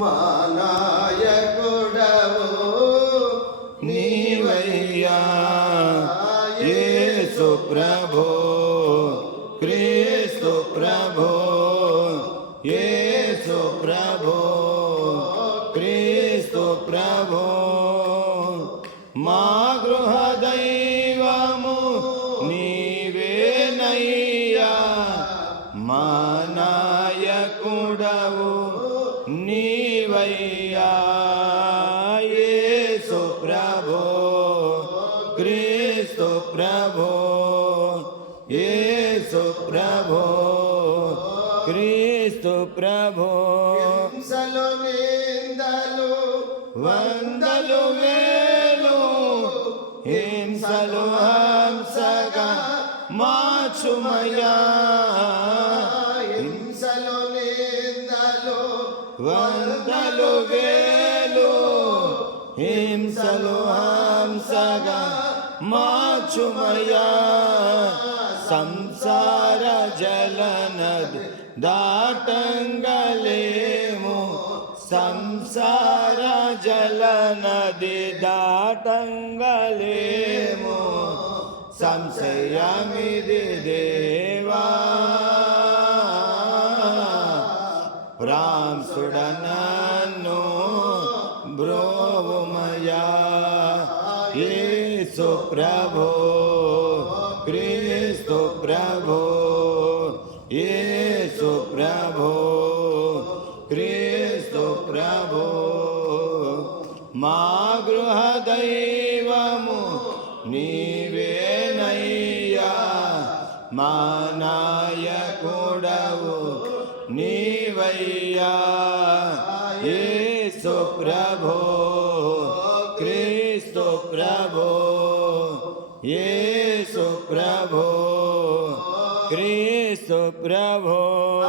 మా నాయకుడవు నీవయ్యా యేసు ప్రభో క్రీస్తు ప్రభో యేసు ప్రభో క్రీస్తు ప్రభో మా గృహ దైవము నీవేనయ్యా మా నాయకుడవు నీవయ్యా యేసు ప్రభో క్రీస్తు ప్రభో యేసు ప్రభో క్రీస్తు ప్రభో హింసలు నిందలు వందలు వేలు హింసలు హంసగా మార్చుమయ్యా హింసలు నిందలు వందలు వేలు హింసలు హంసగా మార్చుమయ్యా సంసార జలనది దాటంగలేము సంసార జలనది దాటంగలేము సంశయమిది దేవా ప్రాంసుడనన్ను బ్రోవుమయా యేసు ప్రభో క్రీస్తు ప్రభో యేసు ప్రభో క్రీస్తు ప్రభో మా గృహ దైవము నీవేనయ్యా మా నాయకుడవు నీవయ్యా యేసు ప్రభో క్రీస్తు ప్రభో యేసు ప్రభో క్రీస్తు ప్రభో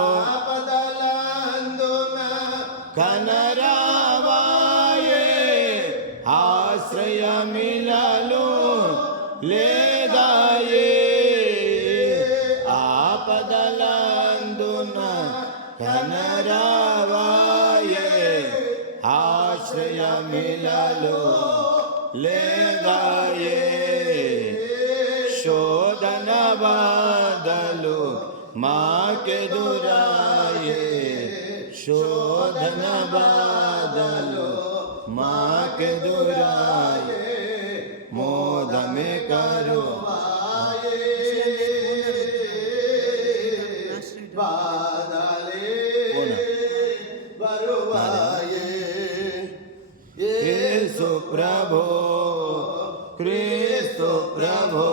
ఆపదలందున కనరావాయే ఆశ్రయమిలలో లేదాయే ఆపదలందున కనరావాయే ఆశ్రయమిలలో లేదాయే శోధన బాధలు మాకెదురాయే శోధన బాధలు మాకెదురాయే మోదమే కరు బాధలే బరువాయే యేసు ప్రభో క్రీస్తు ప్రభో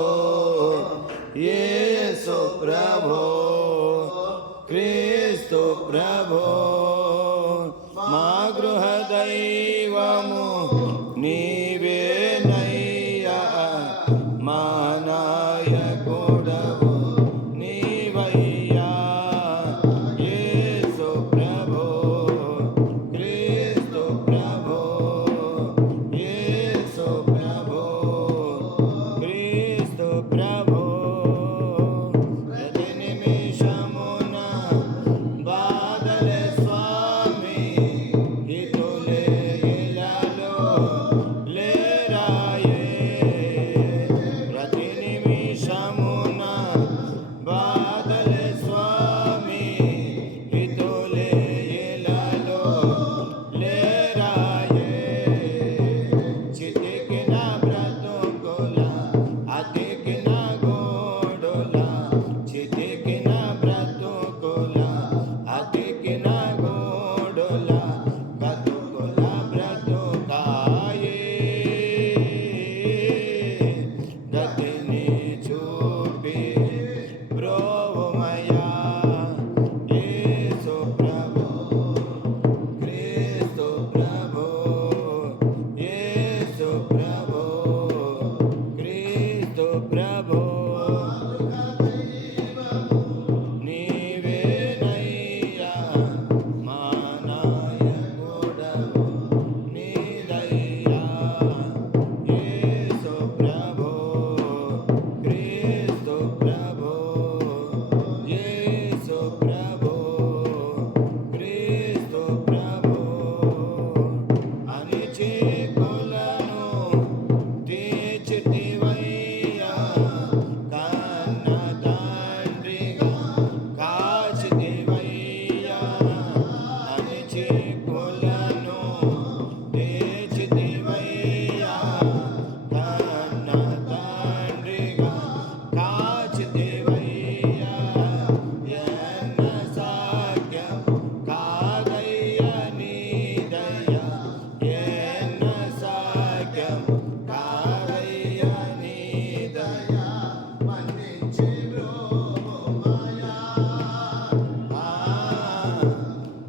యేసు ప్రభో క్రీస్తు ప్రభో మా గృహ దైవము నీవేనయ్యా మా నాయకుడవు నీవయ్యా యేసు ప్రభో క్రీస్తు ప్రభో యేసు ప్రభో క్రీస్తు ప్రభో ప్రతి నిమిషమున బాధలే స్వామి హితులే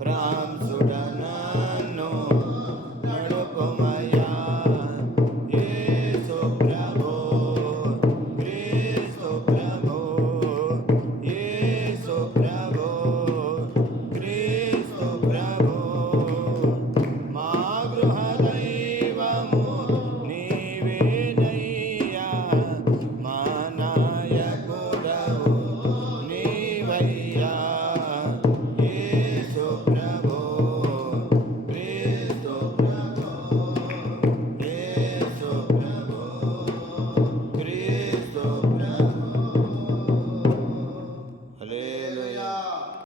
రామ